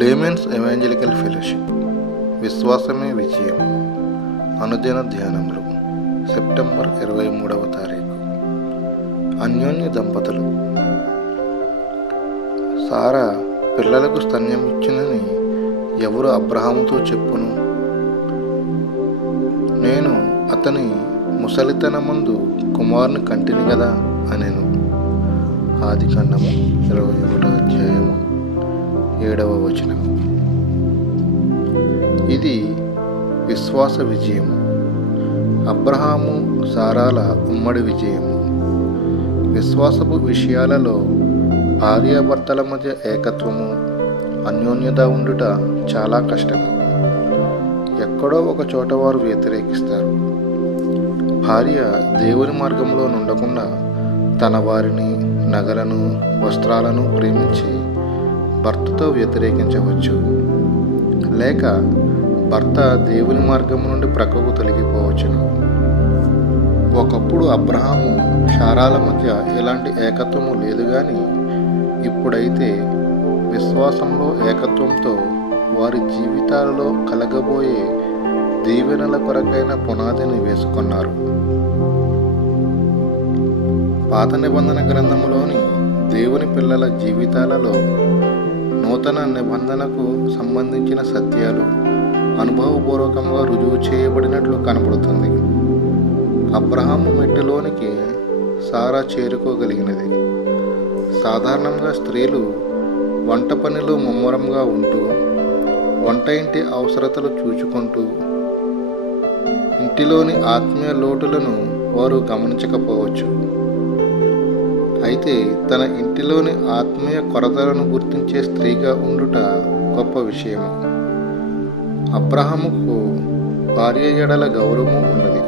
Laymen's evangelical fellowship విశ్వాసమే విజయం అనుదిన ధ్యానములు సెప్టెంబర్ 23వ తారీఖు. అన్యోన్య దంపతులు. సారా పిల్లలకు స్తన్యం ఇచ్చినని ఎవరు అబ్రహాముతో చెప్పును? నేను అతని ముసలితనమందు కుమారుని కంటిని కదా అనెను. ఆదికాండము 21వ అధ్యాయము 7వ వచనము. ఇది విశ్వాస విజయము. అబ్రహాము సారాల ఉమ్మడి విజయము. విశ్వాసపు విషయాలలో భార్యాభర్తల మధ్య ఏకత్వము, అన్యోన్యత ఉండుట చాలా కష్టము. ఎక్కడో ఒక చోట వారు వ్యతిరేకిస్తారు. భార్య దేవుని మార్గంలో నుండకుండా తన వారిని, నగలను, వస్త్రాలను ప్రేమించి భర్తతో వ్యతిరేకించవచ్చు. లేక భర్త దేవుని మార్గం నుండి ప్రక్కకు తొలగిపోవచ్చును. ఒకప్పుడు అబ్రహాము శారాల మధ్య ఎలాంటి ఏకత్వము లేదు, కానీ ఇప్పుడైతే విశ్వాసంలో ఏకత్వంతో వారి జీవితాలలో కలగబోయే దీవెనల కొరకైన పునాదిని వేసుకున్నారు. పాత నిబంధన గ్రంథములోని దేవుని పిల్లల జీవితాలలో నూతన నిబంధనకు సంబంధించిన సత్యాలు అనుభవపూర్వకంగా రుజువు చేయబడినట్లు కనబడుతుంది. అబ్రహాము మెట్టులోనికి సారా చేరుకోగలిగినది. సాధారణంగా స్త్రీలు వంట పనిలో ముమ్మరంగా ఉంటూ, వంట ఇంటి అవసరతలు చూచుకుంటూ, ఇంటిలోని ఆత్మీయ లోటులను వారు గమనించకపోవచ్చు. అయితే తన ఇంటిలోని ఆత్మీయ కొరతలను గుర్తించే స్త్రీగా ఉండుట గొప్ప విషయము. అబ్రహాముకు భార్య ఎడల గౌరవము ఉన్నది.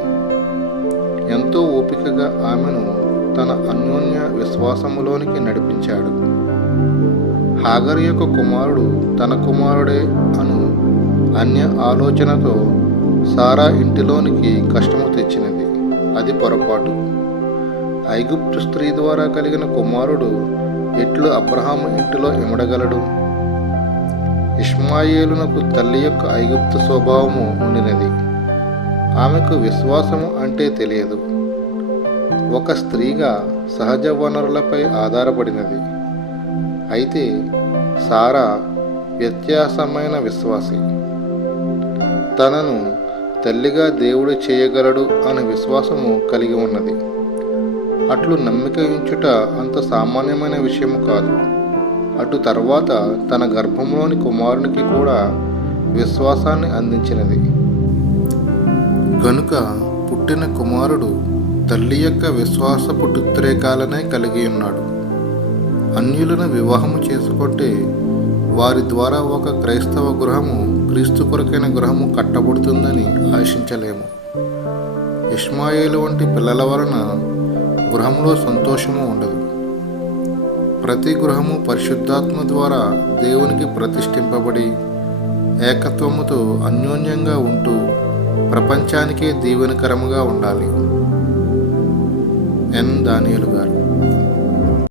ఎంతో ఓపికగా ఆమెను తన అన్యోన్య విశ్వాసములోనికి నడిపించాడు. హాగరు యొక్క కుమారుడు తన కుమారుడే అను అన్య ఆలోచనతో సారా ఇంటిలోనికి కష్టము తెచ్చినది. అది పొరపాటు. ఐగుప్తు స్త్రీ ద్వారా కలిగిన కుమారుడు ఎట్లు అబ్రహాము ఇంటిలో ఇమడగలడు? ఇష్మాయేలునకు తల్లి యొక్క ఐగుప్తు స్వభావము ఉండినది. ఆమెకు విశ్వాసము అంటే తెలియదు. ఒక స్త్రీగా సహజ వనరులపై ఆధారపడినది. అయితే సారా వ్యత్యాసమైన విశ్వాసి. తనను తల్లిగా దేవుడు చేయగలడు అనే విశ్వాసము కలిగి ఉన్నది. అట్లు నమ్మిక ఉంచుట అంత సామాన్యమైన విషయము కాదు. అటు తర్వాత తన గర్భంలోని కుమారునికి కూడా విశ్వాసాన్ని అందించినది. గనుక పుట్టిన కుమారుడు తల్లి యొక్క విశ్వాస పుట్టుత్రేకాలనే కలిగి ఉన్నాడు. అన్యులను వివాహము చేసుకుంటే వారి ద్వారా ఒక క్రైస్తవ గృహము క్రీస్తు కొరకైన గృహము కట్టబడుతుందని ఆశించలేము. ఇష్మాయేలు వంటి పిల్లల వలన గృహంలో సంతోషము ఉండదు. ప్రతి గృహము పరిశుద్ధాత్మ ద్వారా దేవునికి ప్రతిష్ఠింపబడి ఏకత్వముతో అన్యోన్యంగా ఉంటూ ప్రపంచానికే దీవెనకరముగా ఉండాలి. ఎన్ దానియేలు గారు.